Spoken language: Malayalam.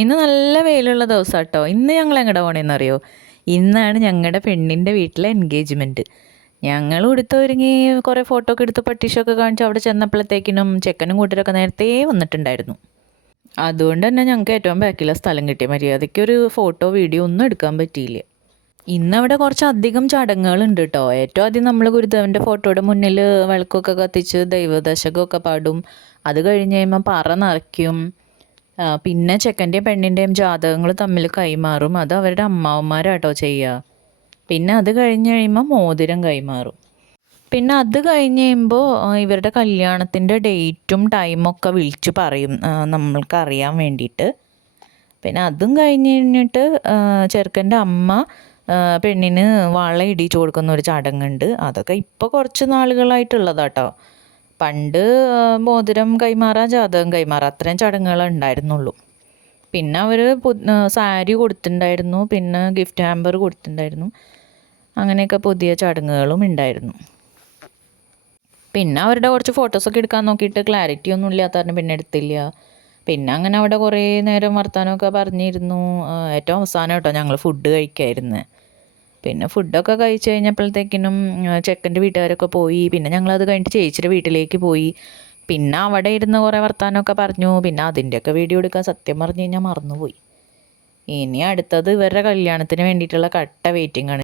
ഇന്ന് നല്ല വെയിലുള്ള ദിവസം കേട്ടോ. ഇന്ന് ഞങ്ങൾ എങ്ങടെ പോണേന്നറിയോ? ഇന്നാണ് ഞങ്ങളുടെ പെണ്ണിൻ്റെ വീട്ടിലെ എൻഗേജ്മെൻറ്റ്. ഞങ്ങൾ ഒരുങ്ങി കുറേ ഫോട്ടോ ഒക്കെ എടുത്ത് പട്ടീഷൊക്കെ കാണിച്ച് അവിടെ ചെന്നപ്പോഴത്തേക്കിനും ചെക്കനും കൂട്ടരൊക്കെ നേരത്തെ വന്നിട്ടുണ്ടായിരുന്നു. അതുകൊണ്ട് തന്നെ ഞങ്ങൾക്ക് ഏറ്റവും ബാക്കിയുള്ള സ്ഥലം കിട്ടിയ മര്യാദയ്ക്കൊരു ഫോട്ടോ വീഡിയോ ഒന്നും എടുക്കാൻ പറ്റിയില്ല. ഇന്നവിടെ കുറച്ചധികം ചടങ്ങുകളുണ്ട് കേട്ടോ. ഏറ്റവും ആദ്യം നമ്മൾ ഗുരുദേവൻ്റെ ഫോട്ടോയുടെ മുന്നിൽ വിളക്കൊക്കെ കത്തിച്ച് ദൈവദശകമൊക്കെ പാടും. അത് കഴിഞ്ഞ് കഴിയുമ്പോൾ പറ നിറയ്ക്കും. പിന്നെ ചെക്കൻ്റെയും പെണ്ണിൻ്റെയും ജാതകങ്ങൾ തമ്മിൽ കൈമാറും. അത് അവരുടെ അമ്മാവന്മാരാട്ടോ ചെയ്യുക. പിന്നെ അത് കഴിഞ്ഞ് കഴിയുമ്പോൾ മോതിരം കൈമാറും. പിന്നെ അത് കഴിഞ്ഞ് കഴിയുമ്പോൾ ഇവരുടെ കല്യാണത്തിൻ്റെ ഡേറ്റും ടൈമൊക്കെ വിളിച്ച് പറയും നമ്മൾക്ക് അറിയാൻ വേണ്ടിയിട്ട്. പിന്നെ അതും കഴിഞ്ഞിട്ട് ചെറുക്കൻ്റെ അമ്മ പെണ്ണിന് വള ഇടിച്ചു കൊടുക്കുന്ന ഒരു ചടങ്ങുണ്ട്. അതൊക്കെ ഇപ്പോൾ കുറച്ച് നാളുകളായിട്ടുള്ളതാട്ടോ. പണ്ട് മോതിരം കൈമാറാൻ ജാതകം കൈമാറാം അത്രയും ചടങ്ങുകളെ ഉണ്ടായിരുന്നുള്ളൂ. പിന്നെ അവർ സാരി കൊടുത്തിട്ടുണ്ടായിരുന്നു, പിന്നെ ഗിഫ്റ്റ് ഹാമ്പർ കൊടുത്തിട്ടുണ്ടായിരുന്നു. അങ്ങനെയൊക്കെ പുതിയ ചടങ്ങുകളും ഉണ്ടായിരുന്നു. പിന്നെ അവരുടെ കുറച്ച് ഫോട്ടോസൊക്കെ എടുക്കാൻ നോക്കിയിട്ട് ക്ലാരിറ്റി ഒന്നും ഇല്ലാത്ത കാരണം പിന്നെ എടുത്തില്ല. പിന്നെ അങ്ങനെ അവിടെ കുറേ നേരം വർത്താനമൊക്കെ പറഞ്ഞിരുന്നു. ഏറ്റവും അവസാനം കേട്ടോ ഞങ്ങൾ ഫുഡ് കഴിക്കായിരുന്നു. പിന്നെ ഫുഡൊക്കെ കഴിച്ച് കഴിഞ്ഞപ്പോഴത്തേക്കിനും ചെക്കൻ്റെ വീട്ടുകാരൊക്കെ പോയി. പിന്നെ ഞങ്ങളത് കഴിഞ്ഞിട്ട് ചേച്ചിയുടെ വീട്ടിലേക്ക് പോയി. പിന്നെ അവിടെ ഇരുന്ന് കുറേ വർത്താനമൊക്കെ പറഞ്ഞു. പിന്നെ അതിൻ്റെയൊക്കെ വീഡിയോ എടുക്കാൻ സത്യം പറഞ്ഞു കഴിഞ്ഞാൽ മറന്നുപോയി. ഇനി അടുത്തത് ഇവരുടെ കല്യാണത്തിന് വേണ്ടിയിട്ടുള്ള കട്ട വെയിറ്റിംഗ് ആണ്.